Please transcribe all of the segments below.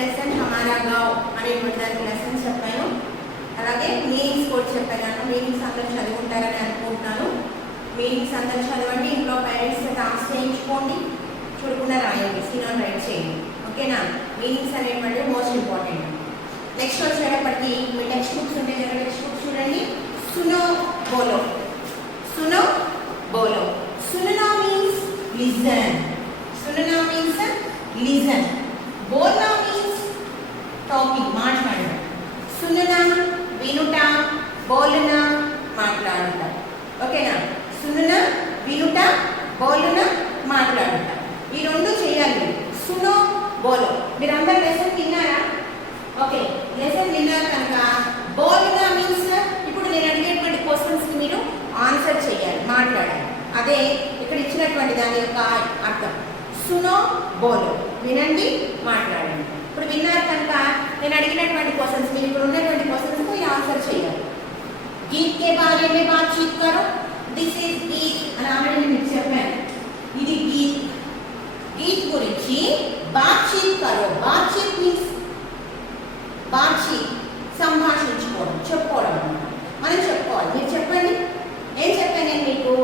Lesson హమారా గావ్ అనేటువంటి దానికి lessons చెప్పాను. అలాగే మీనింగ్స్ కూడా చెప్పాను. మీనింగ్స్ అందరూ చదువుకుంటారని అనుకుంటున్నాను. మీనింగ్స్ అందరూ చదవండి. ఇంట్లో పేరెంట్స్ టాస్క్ చేయించుకోండి. చూడకుండా రాయండి, సీన్ రైట్ చేయండి. ఓకేనా? మీనింగ్స్ అనేటువంటి మోస్ట్ ఇంపార్టెంట్. నెక్స్ట్ వచ్చేటప్పటికి మీ టెక్స్ట్ బుక్స్ ఉంటాయి కదా, టెక్స్ట్ బుక్స్ చూడండి. సునో బోలో. సునో బోలో. సుననా మీన్స్ లిజన్. సుననా మీన్స్ లిజన్. బోల్నా మీన్స్ టాకింగ్, మాట్లాడడం. సుననా వినుట, బోలున మాట్లాడుట. ఓకేనా? సుననా వినుట, బోలున మాట్లాడుట. ఈ రెండు చేయాలి. సునో బోలో. మీరు అందరు లెసన్ విన్నారా? ఓకే, లెసన్ విన్నారు కనుక బోలునా మీన్స్ ఇప్పుడు నేను అడిగేటువంటి క్వశ్చన్స్కి మీరు ఆన్సర్ చేయాలి, మాట్లాడాలి. అదే ఇక్కడ ఇచ్చినటువంటి దాని యొక్క అర్థం. సునో బోలో, వినండి, మాట్లాడండి. ఇప్పుడు విన్నారు కనుక నేను అడిగినటువంటి క్వశ్చన్స్, మీరు ఇప్పుడు ఉన్నటువంటి క్వశ్చన్స్ మీరు ఆన్సర్ చేయాలి. గీత్ కే బారే మే బాత్చీత్ కరో. దిస్ ఈజ్ గీత్ అని ఆల్రెడీ నేను మీకు చెప్పాను. ఇది గీత్. గీత్ గురించి బాత్చీత్ కరో. బాత్చీత్ మీన్స్ బాత్చీత్, సంభాషించుకోవడం, చెప్పుకోవడం. మనం చెప్పుకోవాలి. మీరు చెప్పండి. ఏం చెప్పాను నేను మీకు?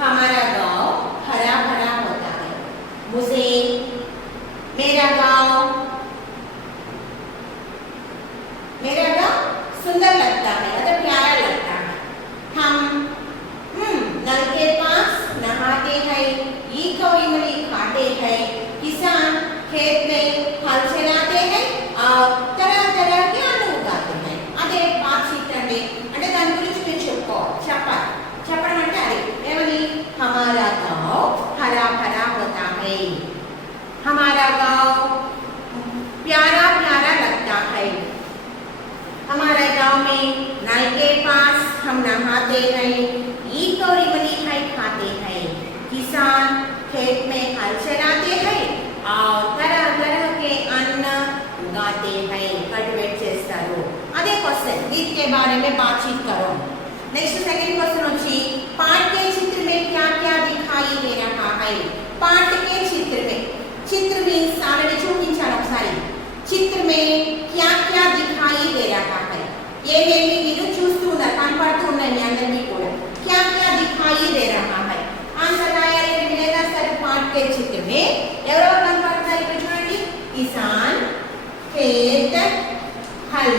హమారా గావ్ హరా భరా హోతా హై. ముझे मेरा गाँव सुंदर लगता है, अगर प्यारा लगता है. हम नल के पास नहाते हैं, ईख और इमली खाते हैं, किसान खेत में हल चलाते हैं और तरह तरह के अन्न उगाते हैं. అదే బాత్చీత్ అంటే దాని గురించి మీరు చెప్పాలి. చెప్పడం అంటే అది ఏమని? हमारा गाँव हरा भरा होता है. हमारा गाँव प्यारा प्यारा लगता है. हमारे गाँव में नल के पास हम नहाते हैं, ईख और इमली खाते हैं, किसान खेत में हल चलाते हैं और तरह तरह के अन्न उगाते हैं. कल्टिवेट చేస్తారు. అదే क्वेश्चन. गीत के बारे में बातचीत करो. नेक्स्ट सेकंड क्वेश्चन వచ్చి पाठ के चित्र में क्या क्या दिखाई दे रहा है. पाठ के चित्र में, चित्र मीन्स ఆల్రెడీ చూపించాను ఒకసారి. चित्र में क्या क्या दिखाई दे रहा है. ఏమేమి మీరు చూస్తూ ఉన్నారు, కనపడుతూ ఉన్నాయి మీ అందరికీ కూడా. क्या क्या दिखाई दे रहा है. ఆన్సర్ రాయాలి. మిగతా సరే पाठ के चित्र में ఎవరెవరు కనపడతారు ఇక్కడ చూడండి. किसान खेत हल,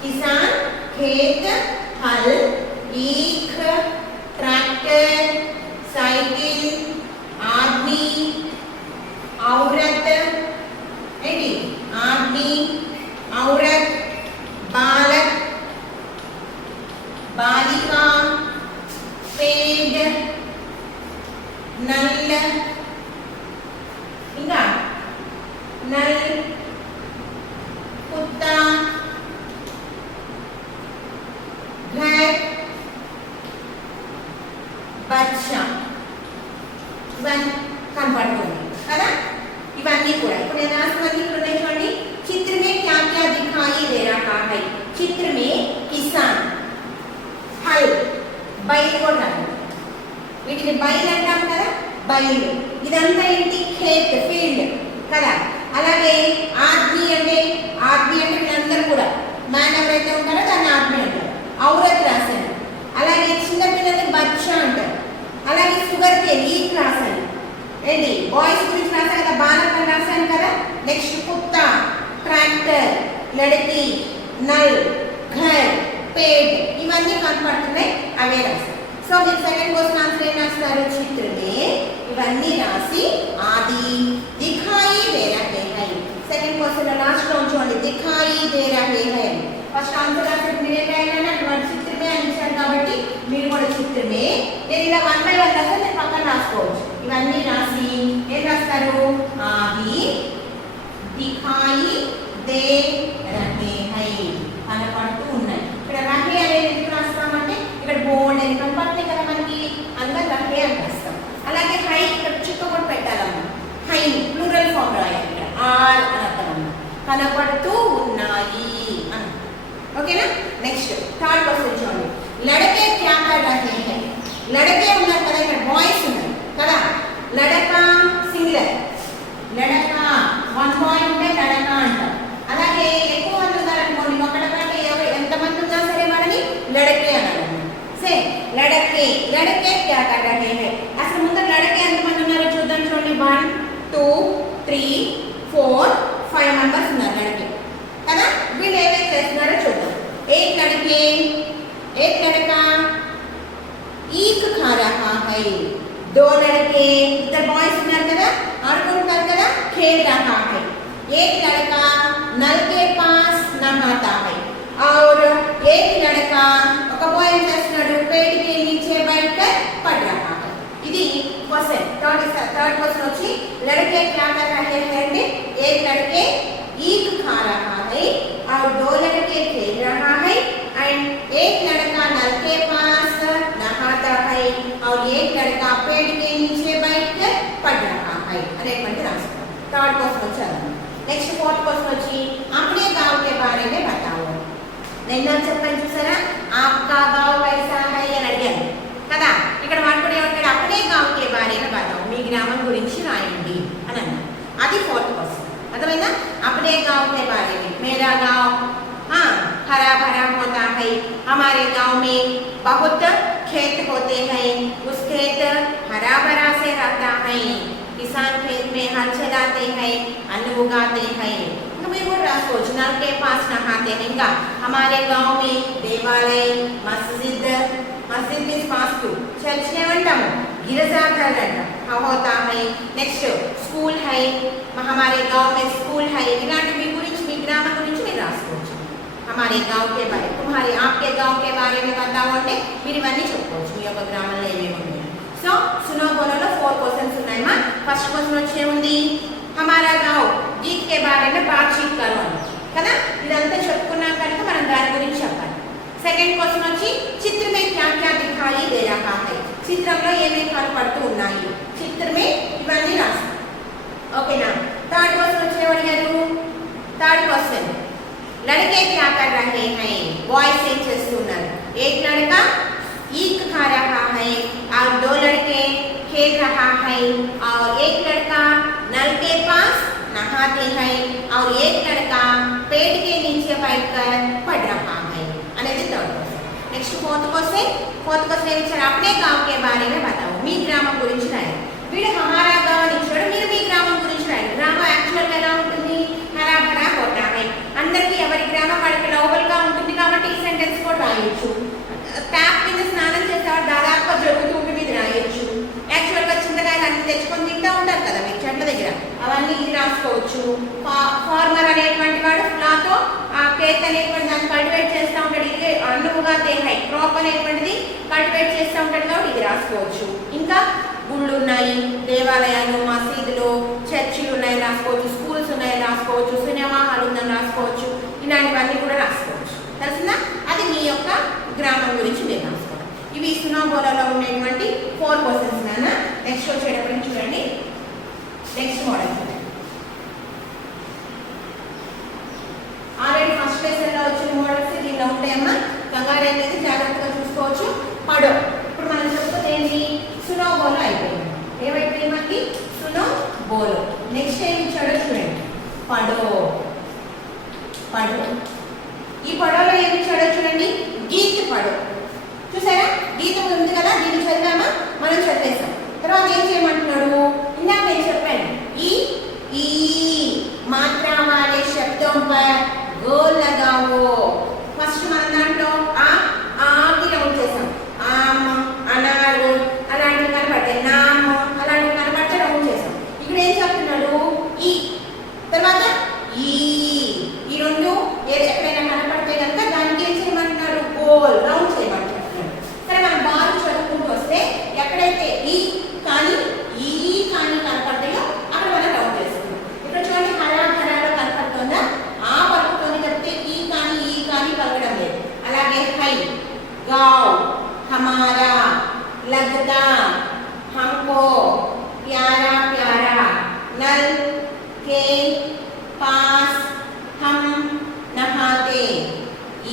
किसान खेत हल, ईख ट्रैक्टर, साइकिल, आदमी, औरत, आदमी, औरत, बालक, बालिका, पेड़, नल, इंगा नल, कुत्ता, घर, बच्चा. ఇవన్నీ కనపడుతుంది కదా. ఇవన్నీ కూడా ఇప్పుడు నేను రాసినవన్నీ ఇక్కడ ఉన్నాయి చూడండి. चित्र में क्या क्या दिखाई दे रहा है. चित्र में किसान हल, बैल కూడా వీటిని బైల్ అంటాం కదా. బైల్ ఇదంతా ఏంటి? ఖేత్, ఫీల్డ్ కదా. అలాగే ఆద్మీ అంటే వీళ్ళందరూ కూడా మ్యాన్ ఎవరైతే ఉంటారో దాన్ని ఆద్మీ అంటారు. ఔరత్ రాశాను. అలాగే చిన్నపిల్లలు బచ్చా అంటారు. అలాగే షుగర్ కేన్, ఈక్ రాశాను. ఏంటి బాయ్స్ గురించి రాశాను కదా, బాలక్ అని రాశాను కదా. నెక్స్ట్ కుత్తా, ట్రాక్టర్, లड़की, నల్, ఘర్, పేడ్ ఇవన్నీ కనపడుతున్నాయి. అవే రాశాను. సో మీరు సెకండ్ క్వశ్చన్ ఆన్సర్ ఏం రాస్తారు? చిత్ర మే ఇవన్నీ రాసి ఆది దిఖాయి దే రహే హై. సెకండ్ క్వశ్చన్ లాస్ట్ లో చూడండి, దిఖాయి దే రహే హై. ఫస్ట్ ఆన్సర్ రాసేది మీరే రాయాలని అటువంటి చిత్ర మే అని ఇచ్చారు కాబట్టి మీరు కూడా చిత్ర మే. నేను ఇలా 1 by 1 రాస్తే నేను పక్కన రాసుకోవచ్చు. ఇవన్నీ రాసి ఏం రాస్తారు? ఆది దిఖాయి దే రహే హై కనపడుతూ ఉన్నాయి. ఇక్కడ రహే అనేది ఎందుకు రాస్తామంటే ఇక్కడ బోర్డ్ అని కనపడుతుంది కదా మనకి, అందులో రహే అని రాస్తాం. అలాగే హై ఇక్కడ చుక్క కూడా పెట్టాలమ్మా. హై ప్లూరల్ ఫామ్ రాయాలి. ఇక్కడ ఆర్ అని అర్థం కనపడుతూ ఉన్నాయి అని. ఓకేనా? నెక్స్ట్ థర్డ్ క్వశ్చన్ చూడండి. లड़के क्या कर रहे हैं. లड़के ఉన్నారు కదా, ఇక్కడ బాయ్స్ ఉన్నారు కదా. లడక సింగులర్, లడక 1 బాయ్ ఉంటే లడక लड़के क्या कर रहे हैं అసలు ముందు लड़के ఎంతమంది ఉన్నారో చూద్దాం చూడండి 1 2 3 4 5 మెంబర్స్ ఉన్నారు लड़के కదా వీళ్ళు ఏమేం చేస్తున్నారో చూద్దాం एक लड़का ईख खा रहा है दो लड़के इधर बॉयज उన్నారు కదా ఆడుకుంటారు కదా खेल रहा है एक लड़का नल के पास नहाता है और एक लड़का ఒక బాయ్ చేస్తున్నాడు पेड़ के नीचे बैठकर पढ़ रहा है ఇది क्वेश्चन थर्ड क्वेश्चन వచ్చి लड़के क्या कर रहे हैं एक लड़के ईख खा रहा है और दो लड़के खेल रहा है एंड एक लड़का नल के पास नहाता है और एक लड़का पेड़ के नीचे बैठकर पढ़ रहा है అనేటువంటి రాస్తాం थर्ड क्वेश्चन వచ్చాను नेक्स्ट फोर्थ क्वेश्चन వచ్చి अपने गांव के बारे में बताओ నేను చెప్పాను చూసారా आपका गांव कैसा है అని అడిగాను కదా ఇక్కడ వాడుకొని ఏమంటాడు अपने गांव के बारे में बताओ మీ గ్రామం గురించి రాయండి అని అన్నాడు అది फोर्थ क्वेश्चन अर्थమైందా अपने गांव के बारे में मेरा गांव हाँ हरा भरा होता है हमारे गांव में बहुत खेत होते हैं उस खेत हरा भरा से रहता है किसान खेत में हल चलाते हैं अन्न उगाते हैं नल के पास नहाते हैं का हमारे गांव में देवालय मस्जिद मीन्स मास्क चर्च अंटाము गिरजाघर होता है नेक्स्ट स्कूल है हमारे गांव में स्कूल है इलांటి మీ గురించి మీ గ్రామం గురించి మీరు రాసుకోవచ్చు हमारे गांव के बारे तुम्हारे आपके गांव के बारे में बताओ అంటే మీరు ఇవన్నీ చెప్పుకోవచ్చు మీ యొక్క గ్రామంలో ఏమేమి ఉన్నాయి సో सुनो बोलो లో 4 क्वेश्चंस ఉన్నాయమ్మా ఫస్ట్ క్వశ్చన్ వచ్చే ఉంది हमारा गांव गीत के बारे में बातचीत करो కదా ఇదంతా చెప్పుకున్నాక కనుక మనం దాని గురించి చెప్పాలి సెకండ్ క్వశ్చన్ వచ్చి चित्र में क्या क्या दिखाई दे रहा है చిత్రంలో ఏమేమి కనపడుతూ ఉన్నాయి చిత్ర में ఇవన్నీ రాస్తాం ఓకేనా థర్డ్ క్వశ్చన్ వచ్చే అడిగారు థర్డ్ క్వశ్చన్ लड़के क्या कर रहे हैं बॉयज ఏం చేస్తున్నారు एक लड़का ईख खा रहा है और दो लड़के खेल रहा है और एक लड़का नल के पास नहाते हैं और एक लड़का पेड़ के नीचे बैठकर पढ़ रहा है అనేది third question next fourth question ఏమి ఇచ్చారు अपने गांव के बारे में बताओ మీ గ్రామం గురించి రాయండి వీడు हमारा गांव ఇచ్చాడు మీరు మీ గ్రామం గురించి రాయండి గ్రామం యాక్చువల్ గా ఎలా ఉంటుంది హరా భరా హోతా హై అందరికీ ఎవరి గ్రామం వాళ్ళకి లోకల్ గా ఉంటుంది కాబట్టి ఈ సెంటెన్స్ కూడా రాయొచ్చు ట్యాప్ కింద స్నానం చేసేవాడు దాదాపుగా జరుగుతూ ఉంటుంది ఇది రాయొచ్చు యాక్చువల్ గా చింతకాయలు అన్ని తెచ్చుకొని తింటూ ఉంటారు కదా మీ చెట్ల దగ్గర అవన్నీ ఇది రాసుకోవచ్చు ఫార్మర్ అనేటువంటి వాడు ఫ్లాతో ఆ కేక్ అనేటువంటి దాన్ని కల్టివేట్ చేస్తూ ఉంటాడు ఇది అన్నుగా దేహై క్రాప్ అనేటువంటిది కల్టివేట్ చేస్తూ ఉంటాడు కాబట్టి ఇది రాసుకోవచ్చు ఇంకా గుళ్ళు ఉన్నాయి దేవాలయాలు మసీదులు చర్చిలు ఉన్నాయి రాసుకోవచ్చు స్కూల్స్ ఉన్నాయి రాసుకోవచ్చు సినిమా హాల్ ఉందని రాసుకోవచ్చు ఇలాంటివన్నీ కూడా రాసుకోవచ్చు తెలిసిందా అది మీ యొక్క గ్రామం గురించి మీరు రాసుకోవాలి ఇవి సునాబోలలో ఉండేటువంటి 4 క్వశ్చన్స్ నాన్న నెక్స్ట్ వచ్చేటప్పుడు చూడండి నెక్స్ట్ మోడల్ ఆల్రెడీ ఫస్ట్ లెసన్లో వచ్చిన మోడల్స్ దీనిలో ఉంటాయమ్మా కంగారు అనేది జాగ్రత్తగా చూసుకోవచ్చు పడో ఇప్పుడు మనం చెప్పుకుంది ఏంటి సునో బోలో అయిపోయింది ఏమైపోయింది మనకి సునో బోలో నెక్స్ట్ ఏమి ఇచ్చాడో చూడండి పడో ఈ పడోలో ఏమి ఇచ్చాడో చూడండి గీత్ పడో చూసారా గీతం ఉంది కదా దీన్ని చదివామా మనం చదివేసాం తర్వాత ఏం చేయమంటున్నాడు ఇందాక నేను చెప్పాను ఈ మాత్రా వాले शब्दों पर गोल लगाओ ఫస్ట్ మన దాంట్లో ఆకి రౌండ్ చేసాం ఆమ్ అనారు అలాంటివి కనబడతాయి నామ్ అలాంటివి కనబడితే రౌండ్ చేసాం ఇక్కడ ఏం చెప్తున్నాడు ఈ తర్వాత ఈ రెండు ఎక్కడైనా కనపడితే కనుక దానికి ఏం చేయమంటున్నారు గోల్ రౌండ్ చేయమంటున్నారు సరే మనం బాగా చదువుకుంటూ వస్తే ఎక్కడైతే ఈ కానీ కనపడతాయో అక్కడ మనం రౌండ్ చేసుకుంటాం ఇప్పుడు చూడండి హరా హరాలో కనపడుతుందా ఆ పలుకుతోని చెప్తే ఈ కానీ పలకడం లేదు అలాగే హై गाँव हमारा लगता हमको प्यारा प्यारा नल के पास हम नहाते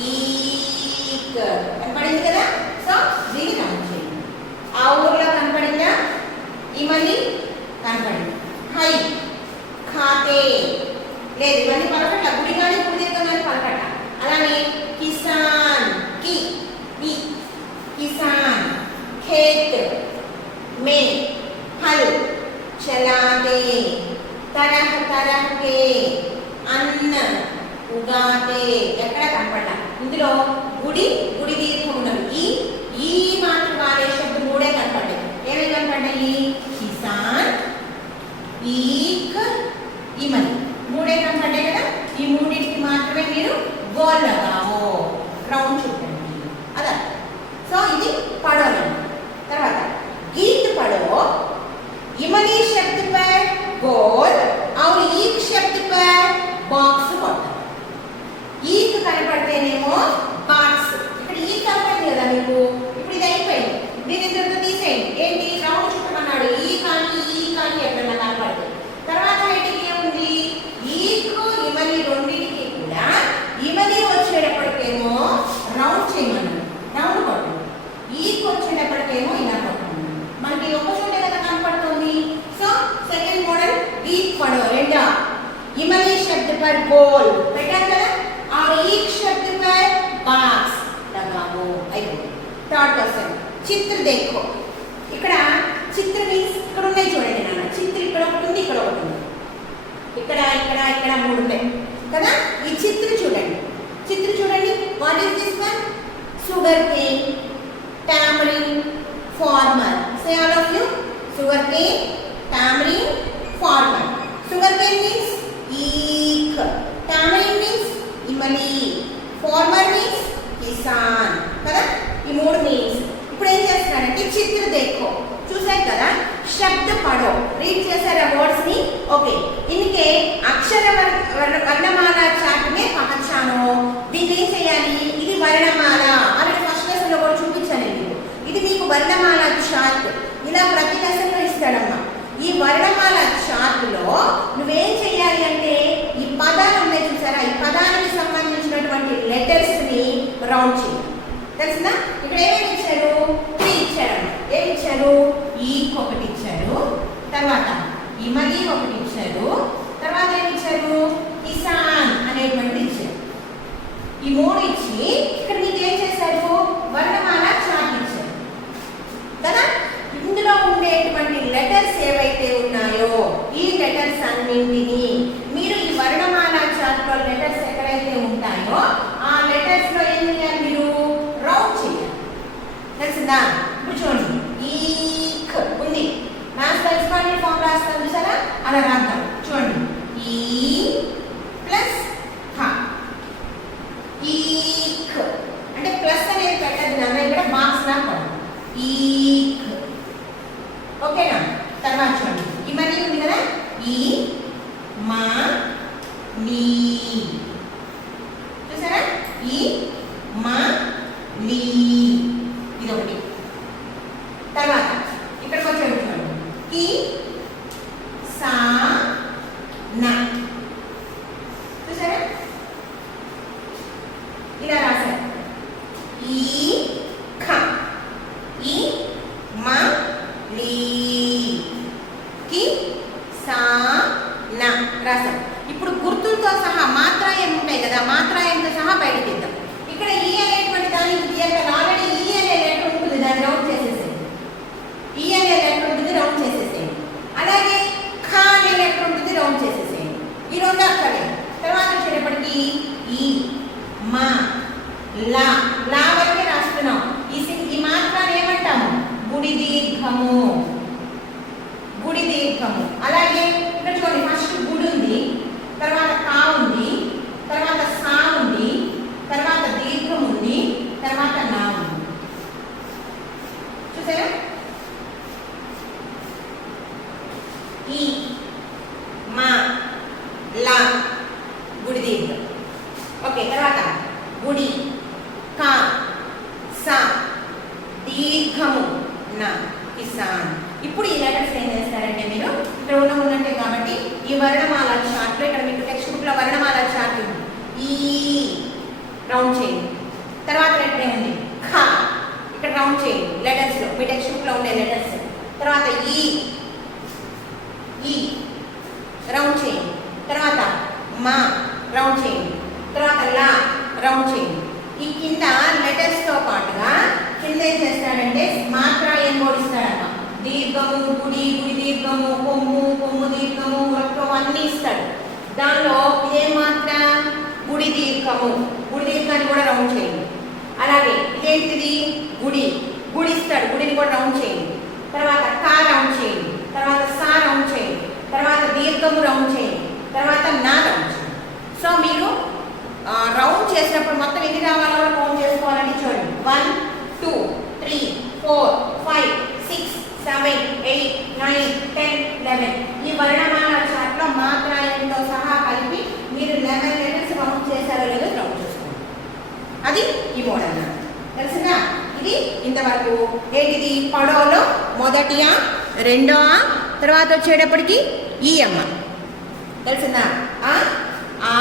ईक కనపడింది కదా సో దీన్ని రౌండ్ చేయండి ఆ ఊర్లో కనపడిందా ఇవన్నీ కనపడింది హై ఖాతే లేదు ఇవన్నీ పలకట గుడి కానీ గుడి దగ్గర కానీ పలకట అలానే కిసాన్ కి किसान तरह तरह के अन्न उगाते ఎక్కడ కనపడలా ఇందులో గుడి గుడి దీర్ఘం ఉన్నది ఈ మాత్ర వాడే శబ్దం మూడే కనపడ్డాయి ఏమేమి కనపడ్డాయి కిసాన్ ఈక్ ఇమని మూడే కనపడ్డాయి కదా ఈ మూడింటికి మాత్రమే మీరు గోల్ लगाओ రౌండ్ చూడండి అదా సో ఇది పడో తర్వాత गीत पढ़ो इमली शब्द पर गोल और ईक शब्द पर बॉक्स पढ़ो ईक కనపడితేనేమో బాక్స్ ఇక్కడ ఈ కనపడింది కదా మీకు ఇప్పుడు ఇది అయిపోయింది దీని ఇంతతో తీసేయండి ఏంటి రౌండ్ చుట్టమన్నాడు ఈ కానీ ఎక్కడన్నా కనపడదు తర్వాత హైటింగ్ ఏముంది ఈకు ఇమలి రెండింటికి కూడా ఇమలి వచ్చేటప్పటికేమో రౌండ్ చేయమన్నాడు రౌండ్ కొట్టు ఈకు వచ్చేటప్పటికేమో ఇలా కొట్టు మనకి ఒక చోటే కదా కనపడుతుంది సో సెకండ్ మోడల్ गीत पढ़ो రెండో इमली शब्द पर गोल పెట్టాం కదా और एक शब्द पर बॉक्स लगाओ అయిపోయింది థర్డ్ క్వశ్చన్ చిత్ర देखो ఇక్కడ చిత్ర మీన్స్ ఇక్కడ ఉన్నాయి చూడండి నాన్న చిత్ర ఇక్కడ ఒకటి ఉంది ఇక్కడ ఒకటి ఉంది ఇక్కడ మూడు ఉన్నాయి కదా ఈ చిత్ర చూడండి what is this one sugar cane tamarind farmer say all of you sugarcane tamarind farmer sugarcane means eek tamarind means imali farmer means kisan kada ఈ మూడు మీన్స్ ఇప్పుడు ఏం చేస్తున్నారంటే చిత్ర देखो చూసారు కదా శబ్ద పడో రీడ్ చేశారా వర్డ్స్ ని ఓకే ఇన్కే అక్షర వర్ణమాల చార్ట్ మే పహచానో దీన్ని ఏం చేయాలి ఇది వర్ణమాల ఆల్రెడీ ఫస్ట్ లెసన్ లో కూడా చూపించాను ఇది మీకు వర్ణమాల చార్ట్ ఇలా ప్రతి లెసన్లో ఇస్తాడమ్మా ఈ వర్ణమాల చార్ట్ లో నువ్వేం చేయాలి అంటే ఈ పదాలు ఉన్నాయి చూసారా ఈ పదానికి సంబంధించినటువంటి లెటర్స్ ని రౌండ్ చేయాలి తెలిసిందా ఇక్కడ ఏమేమి ఇచ్చారు 3 ఇచ్చారు ఏమి ఇచ్చారు ఈక్ ఒకటి ఇచ్చారు తర్వాత ఇమలి ఒకటి ఇచ్చారు తర్వాత ఏమి ఇచ్చారు కిసాన్ అనేటువంటిది ఇచ్చారు ఈ మూడు ఇచ్చి ఇక్కడ మీకు ఏం చేశారు వర్ణమాల చార్ట్ ఇచ్చారు కదా ఇందులో ఉండేటువంటి లెటర్స్ ఏవైతే ఉన్నాయో ఈ లెటర్స్ అన్నింటినీ మీరు ఈ వర్ణమాల చార్ట్ లో లెటర్స్ ఎక్కడైతే ఉంటాయో ఆ లెటర్స్ లో ఏం చేయాలి మీరు రౌండ్ చేయాలి తెలిసిందా ఇప్పుడు చూడండి ఈక్ ఉంది మ్యాథ్స్ లో ఎక్స్పాండెడ్ ఫామ్ రాస్తాం చూసారా అలా రాద్దాం చూడండి ఈ ప్లస్ హ ఈక్ అంటే ప్లస్ అనేది పెట్టదు నాన్న ఇక్కడ బాక్స్ లా పడు ఈక్ ఓకేనా తర్వాత చూడండి ఈ మళ్ళీ ఉంది కదా ఈ మా నీ చూసారా ఈ మా నీ ఇది ఒకటి తర్వాత ఇక్కడికి వచ్చాడు చూడండి కి సా నా చూసారా ఇలా రాశారు ఈ ఖ ఈ మా నీ కి సా నా రాశాం ఇప్పుడు గుర్తులతో సహా మాత్రాయం ఉంటాయి కదా మాత్రాయంతో సహా బయటకి ఇద్దాం ఇక్కడ ఈ అనేటువంటి దానికి తీయక ఆల్రెడీ ఈ అనే లెటర్ ఉంటుంది దాన్ని రౌండ్ చేసేసేయండి ఈ అనే లెటర్ ఉంటుంది రౌండ్ చేసేసేయండి అలాగే ఖ అనే లెటర్ ఉంటుంది రౌండ్ చేసేసేయండి ఈ రెండు అక్కడే తర్వాత వచ్చేటప్పటికి ఈ మా లా లా వరకే రాస్తున్నాం ఈ మాత్రాన్ని ఏమంటాము గుడి దీర్ఘము అలాగే ఇక్కడ చూడండి ఫస్ట్ గుడి ఉంది తర్వాత కా ఉంది తర్వాత సా ఉంది తర్వాత దీర్ఘం ఉంది తర్వాత నా ఉంది చూసారా ఈ మా లా గుడి దీర్ఘం ఓకే తర్వాత గుడి కా సా దీర్ఘము నా కిసాన్ ఇప్పుడు ఈ లెటర్స్ ఏం చేస్తారంటే మీరు ఇక్కడ ఉన్నట్టే కాబట్టి ఈ వర్ణమాల చార్ట్లో ఇక్కడ మీకు టెక్స్ట్ బుక్ లో వర్ణమాల చార్ట్ ఉంది ఈ రౌండ్ చేయండి తర్వాత లెటర్ ఏముంది ఖ ఇక్కడ రౌండ్ చేయండి లెటర్స్ లో మీ టెక్స్ట్ బుక్ లో ఉండే లెటర్స్ తర్వాత ఈ రౌండ్ చేయండి తర్వాత మా రౌండ్ చేయండి తర్వాత లా రౌండ్ చేయండి ఈ కింద లెటర్స్ తో పాటుగా కింద ఏం చేస్తాడంటే మాత్ర ఏం ఓడిస్తాడమ్మా దీర్ఘము, గుడి, గుడి దీర్ఘము, కొమ్ము, కొమ్ము దీర్ఘము, వృత్తం అన్నీ ఇస్తాడు. దానిలో ఇదే మాత్ర గుడి దీర్ఘము, గుడి దీర్ఘాన్ని కూడా రౌండ్ చేయండి. అలాగే ఇదేంటిది గుడి, గుడి ఇస్తాడు, గుడిని కూడా రౌండ్ చేయండి. తర్వాత కా రౌండ్ చేయండి, తర్వాత సా రౌండ్ చేయండి, తర్వాత దీర్ఘము రౌండ్ చేయండి, తర్వాత నా రౌండ్ చేయండి. సో మీరు రౌండ్ చేసినప్పుడు మొత్తం ఎన్ని రావాలో కూడా కౌంట్ చేసుకోవాలని చూడండి. 1 2 3 4 5 6 7 8 9 10 11 ఈ వర్ణమాల చార్ట్లో మాత్ర ఎంతో సహా కలిపి మీరు 11 లెటర్స్ రౌండ్ చేశారో లేదో రౌండ్ చేసుకోండి. అది ఈ మోడల్ తెలిసిందా? ఇది ఇంతవరకు ఏంటిది పడవలో మొదటి ఆ, రెండో ఆ, తర్వాత వచ్చేటప్పటికి ఈ అమ్మ తెలిసిందా? ఆ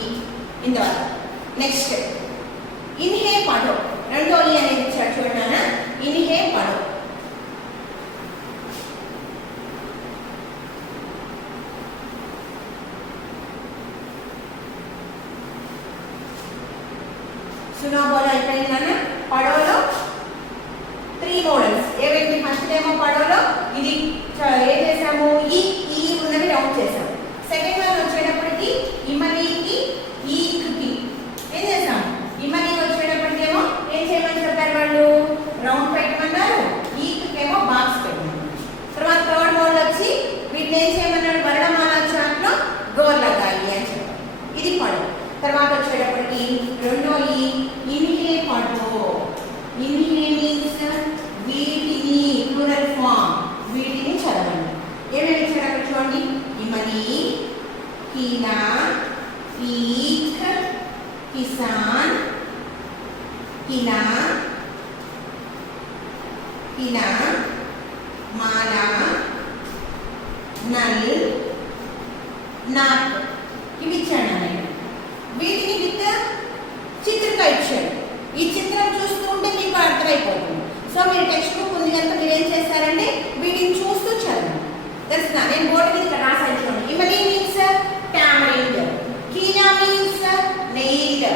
ఈ ఇంతవరకు. నెక్స్ట్ ఇన్హే పడో, రెండో ఈ అనేది ఇచ్చాడు చూడన్నా. ఇన్హే పడో, సునా బోలా అయిపోయిందన్నా. పడవలో 3 మోడల్స్ ఏవేంటి? ఫస్ట్ ఏమో పడవలో ఇది ఏం చేసాము, ఈ ఉన్నది రౌండ్ చేసాము. సెకండ్ వన్ వచ్చేటప్పటికి ఇమనీకి ఈకి ఏం చేసాము, ఇమనీకి వచ్చేటప్పటికి ఏమో ఏం చేయమని చెప్పారు వాళ్ళు, రౌండ్ పెట్టమన్నారు, ఈకేమో బాక్స్ పెట్టమన్నారు. తర్వాత థర్డ్ మోడల్ వచ్చి వీటిని ఏం చేయమన్నాడు, వర్ణమాల చార్ట్లో గోర్ లగాయి అని చెప్పారు. ఇది పడవ. తర్వాత వచ్చేటప్పటికి రెండో ఈ ఇన్హే పడో, ఇన్హే మీన్స్ వీటిని ప్లూరల్ ఫామ్, వీటిని చదవండి. ఏమేమి ఇచ్చాడు అక్కడ చూడండి. ఇమని, कीना, ईख, किसान, किना, किना, माला, नल, नाक ఇవి ఇచ్చాడు. వీటిని విత్ చిత్రంగా ఇచ్చాడు. ఈ చిత్రం చూస్తూ ఉంటే మీకు అర్థమైపోతుంది. సో మీరు టెక్స్ట్ బుక్ ఉంది కనుక మీరు ఏం చేస్తారంటే వీటిని చూస్తూ చదవండి. తెలిసిన నేను బోర్డు మీద ఇక్కడ రాసాను చూడండి. ఇమలి మీన్స్ టామరిండ్, కీనా మీన్స్ నెయిల్,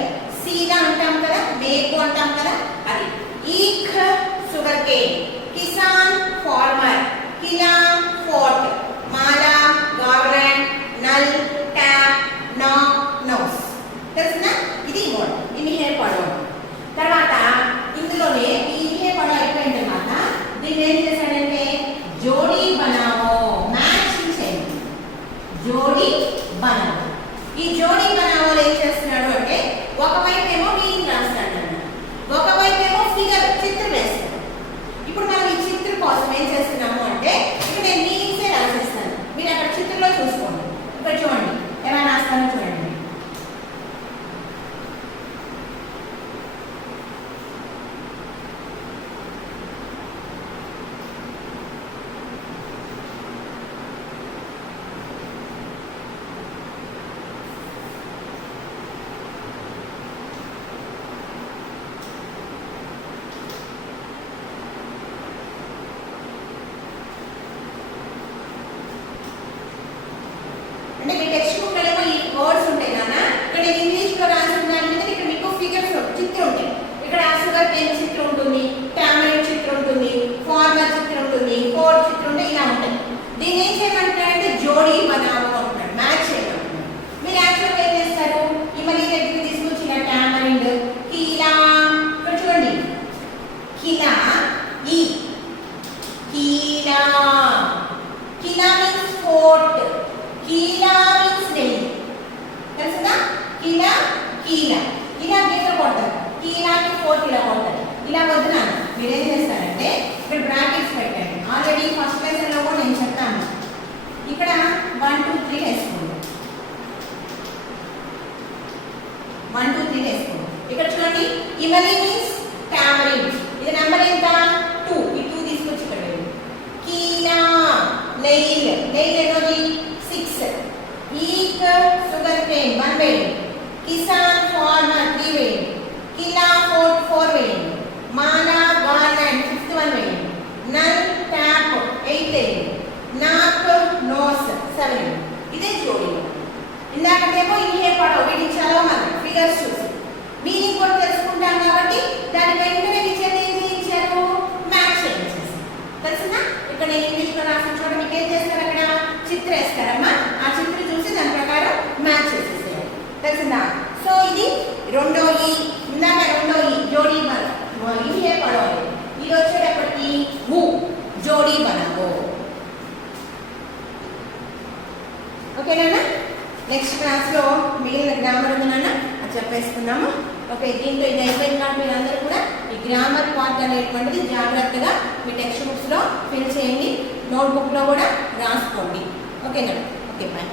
సీనా అంటాం కదా, మేకు అంటాం కదా అది. ఈక్ షుగర్ కేన్, కిసాన్ ఫార్మర్, కినా ఫోర్ట్, మాలా గార్లెండ్, నల్ ట్యాప్, నాక్ నోస్. తెలిసిన ఇది వర్డ్ ఇన్హే పడవ. తర్వాత ఇందులోనే ఈ ఇన్హే పడవ అయిపోయిన తర్వాత దీన్ని ఏం చేశాడంటే జోడీ బనావో, మ్యాచింగ్ చేయండి. జోడీ బనావో. ఈ జోడీ బనావోలో ఏం చేస్తున్నాడు అంటే ఒకవైపు ఏమో మీనింగ్ రాస్తాడు, ఒకవైపు ఏమో ఫిగర్ చిత్రం వేస్తాడు. ఇప్పుడు మనం ఈ చిత్రం కోసం ఏం చేస్తున్నాము అంటే ఇక్కడ నేను మీనింగ్సే రాసేస్తాను, మీరు అక్కడ చిత్రంలో చూసుకోండి. ఇక్కడ చూడండి ఎలా రాస్తానో చూడండి. అంటే మీ టెక్స్ట్ బుక్ లో ఈ వర్డ్స్ ఉంటాయి నాన్న. ఇక్కడ నేను ఇంగ్లీష్ లో రాసిన దాని మీద ఇక్కడ మీకు ఫిగర్స్ చిత్రం ఉంటాయి. ఇక్కడ షుగర్ కేన్ చిత్రం ఉంటుంది, టామరిన్ చిత్రం ఉంటుంది, ఫార్మర్ చిత్రం ఉంటుంది, ఫోర్ట్ చిత్రం ఉంటుంది, ఇలా ఉంటాయి. దీన్ని ఏం చేయమంటారంటే జోడీ బనావో అంటున్నాడు, మ్యాచ్ చేయమంటున్నాడు. మీరు యాక్చువల్గా ఏం చేస్తారు, ఈ మళ్ళీ దగ్గర తీసుకొచ్చిన టామరిన్ కీలా, ఇక్కడ చూడండి కీలా, ఈ కీలా, కీలా మీన్స్ ఫోర్ట్, కీలా మీన్స్ నెయిల్. తెలుసునా? కీలా కీలా ఇలా గీత కొడతారు, కీలాకి ఫోర్ట్ ఇలా కొడతారు. ఇలా వద్దునా మీరేం చేస్తారంటే ఇక్కడ బ్రాకెట్స్ పెట్టండి. ఆల్రెడీ ఫస్ట్ లెసన్ లో కూడా నేను చెప్తాను. ఇక్కడ 1 2 3 వేసుకోండి, 1 2 3 వేసుకోండి. ఇక్కడ చూడండి ఇమలి మీన్స్ టామరిన్, ఇది నెంబర్ ఎంత 2, ఈ 2 తీసుకొచ్చి ఇక్కడ వేయండి. కీలా నెయిల్, నెయిల్ ఎన్నోది 6. ఈక్ షుగర్ కేన్ 1 వేయండి. కిసాన్ ఫార్మర్ 3 వేయండి. కిలా ఫోర్ట్ 4 వేయండి. మాలా గార్లెండ్ 5th 1 వేయండి. నల్ ట్యాప్ 8 వేయండి. నాక్ నోస్ 7 వేయండి. ఇదే జోడీ. ఇందాకటేమో ఇన్హే పడవ, వీటిని చదవమని ఫిగర్స్ చూసి మీనింగ్ కూడా తెలుసుకుంటాం కాబట్టి దాని వెంటనే విజయం ఏం చేయించారు, మ్యాచ్ చేయించేసి. తెలిసిందా? తెలిసిందా? సో ఇది రెండో ఈ, ఇందాక రెండో ఈ జోడీ ఇది ఏ పడవాలి, ఇది వచ్చేటప్పటికి ము జోడీ బనవో. ఓకేనా? నెక్స్ట్ క్లాస్లో మిగిలిన గ్రామర్ ఉందన్నా అది చెప్పేసుకున్నాము. ఓకే, దీంతో ఇది అయిపోయింది కాబట్టి మీరందరూ కూడా ఈ గ్రామర్ పార్ట్ అనేటువంటిది జాగ్రత్తగా మీ టెక్స్ట్ బుక్స్లో ఫిల్ చేయండి, నోట్బుక్లో కూడా రాసుకోండి. ఓకేనా? Okay, bye.